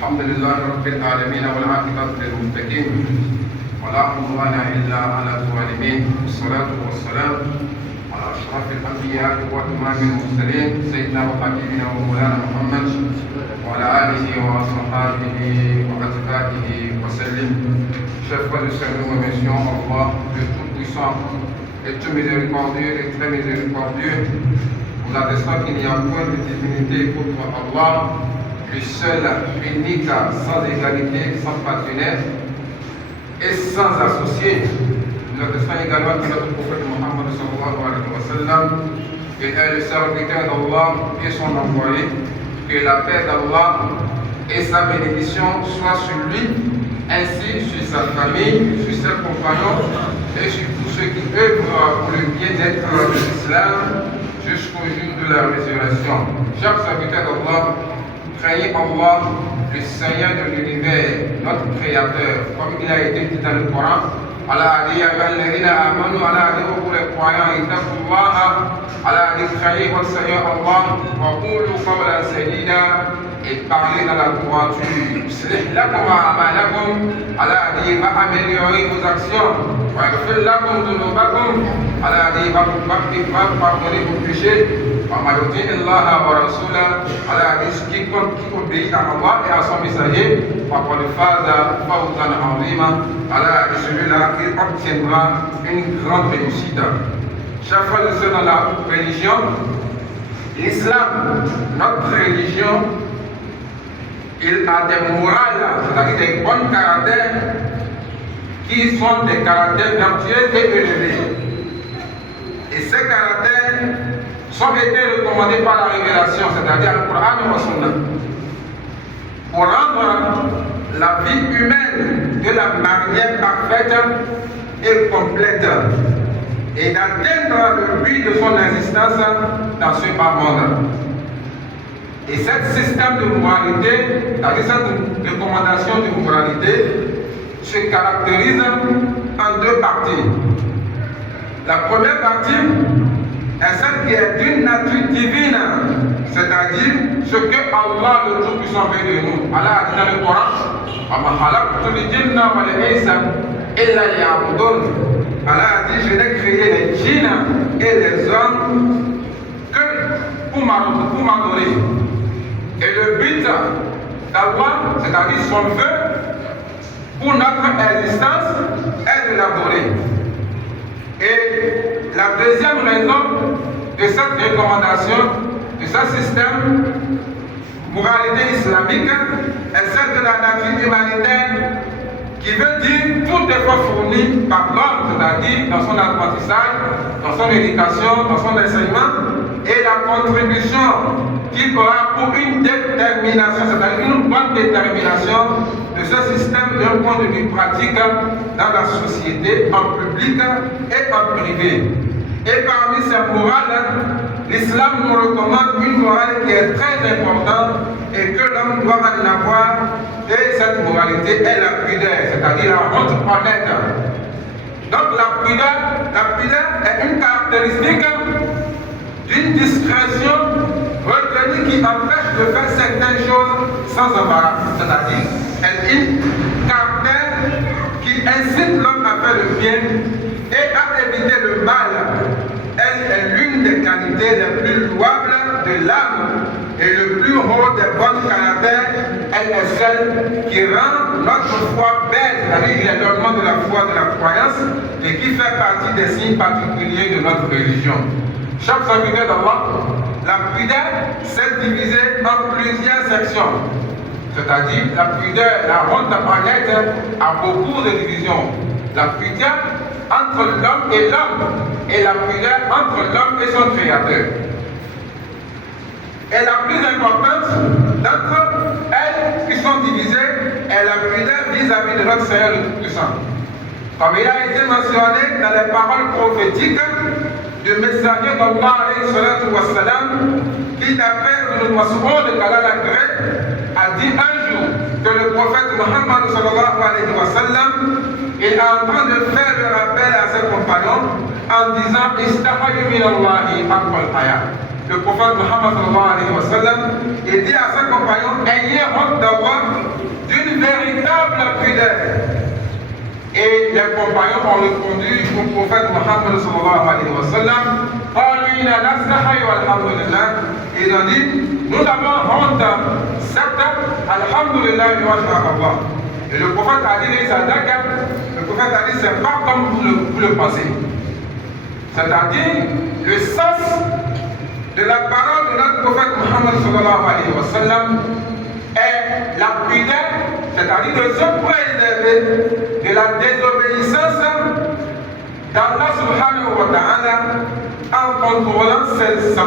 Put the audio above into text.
الحمد لله رب العالمين والعاقبة للمتقين ولا عدوان إلا على الظالمين والصلاة والسلام على أشرف الأنبياء وإمام المرسلين سيدنا وحبيبنا ومولانا محمد وعلى آله وصحبه وأتباعه وسلم. Chers frères et sœurs, nous remercions Allah, le Tout-Puissant, et tout miséricordieux et très miséricordieux, nous attestons qu'il n'y a point de divinité contre Allah, le seul, unique, sans égalité, sans partenaire et sans associé. Nous attestons également que notre prophète Mohammed sallallahu alayhi wa sallam est le serviteur d'Allah et son envoyé, que la paix d'Allah et sa bénédiction soient sur lui, ainsi sur sa famille, sur ses compagnons et sur tous ceux qui œuvrent pour le bien-être de l'islam jusqu'au jour de la résurrection. Chers serviteurs d'Allah, craignez Allah, le Seigneur de l'univers, notre Créateur, comme il a été dit dans le Coran. Allah a dit, Allah a dit pour les croyants, Allah a dit, craignez votre Seigneur Allah, et parlez dans la droiture. Allah a dit, va améliorer vos actions. Allah a dit, va pardonner vos péchés. Allah a dit, quiconque qui obéit à Allah et à son messager, Allah a dit, celui-là, il obtiendra une grande réussite. Chaque fois que c'est dans la religion, l'islam, notre religion, il a des morales, c'est-à-dire des bons caractères qui sont des caractères vertueux et élevés. Et ces caractères sont été recommandés par la révélation, c'est-à-dire le Coran et le Sunna, pour rendre la vie humaine de la manière parfaite et complète et d'atteindre le but de son existence dans ce bas monde. Et ce système de moralité, c'est-à-dire cette recommandation de moralité, se caractérise en deux parties. La première partie est celle qui est d'une nature divine, c'est-à-dire ce que Allah le Tout-Puissant veut de nous. Allah a dit dans le Coran, Allah a dit, je n'ai créé les djinns et les hommes que pour m'adorer. Et le but d'Allah, c'est-à-dire son vœu pour notre existence, est de l'adorer. Et la deuxième raison de cette recommandation, de ce système moralité islamique, est celle de la nature humanitaire, qui veut dire tout effort fourni par l'homme, c'est-à-dire dans son apprentissage, dans son éducation, dans son enseignement, et la contribution qu'il aura pour une détermination, c'est-à-dire une bonne détermination de ce système d'un point de vue pratique dans la société, en public et en privé. Et parmi ces morales, l'islam nous recommande une morale qui est très importante et que l'homme doit en avoir. Et cette moralité est la pudeur, c'est-à-dire la honte honnête. Donc la pudeur est une caractéristique d'une discrétion retenue qui empêche de faire certaines choses sans embarras. C'est-à-dire, elle est un caractère qui incite l'homme à faire le bien et à éviter le mal. Elle est l'une des qualités les plus louables de l'âme et le plus haut des bons caractères. Elle est celle qui rend notre foi belle, c'est-à-dire l'élément de la foi, de la croyance, et qui fait partie des signes particuliers de notre religion. Chaque serviteur d'Allah, la pudeur s'est divisée en plusieurs sections. C'est-à-dire, la pudeur, la honte honnête a beaucoup de divisions. La pudeur entre l'homme et la pudeur entre l'homme et son créateur. Et la plus importante d'entre elles qui sont divisées est la pudeur vis-à-vis de notre Seigneur le Tout-Puissant. Comme il a été mentionné dans les paroles prophétiques du messager d'Allah qui d'après le Mas'ud qu'Allah a dit un jour que le prophète Mohammed sallallahu alayhi wa sallam est en train de faire le rappel à ses compagnons en disant Istahayu min Allahi haqqal haya. Le prophète Mohammed sallallahu alayhi wa sallam dit à ses compagnons ayez honte d'Allah d'une véritable pudeur. Et les compagnons ont répondu au prophète Mohammed sallallahu alayhi wa sallam, ils ont dit, nous avons honte, certes, alhamdulillah, et le prophète a dit, le prophète a dit, c'est pas comme vous le pensez. C'est-à-dire, le sens de la parole de notre prophète Mohammed sallallahu alayhi wa sallam est la pudeur, c'est-à-dire de se préserver de la désobéissance d'Allah subhanahu wa ta'ala en contrôlant sa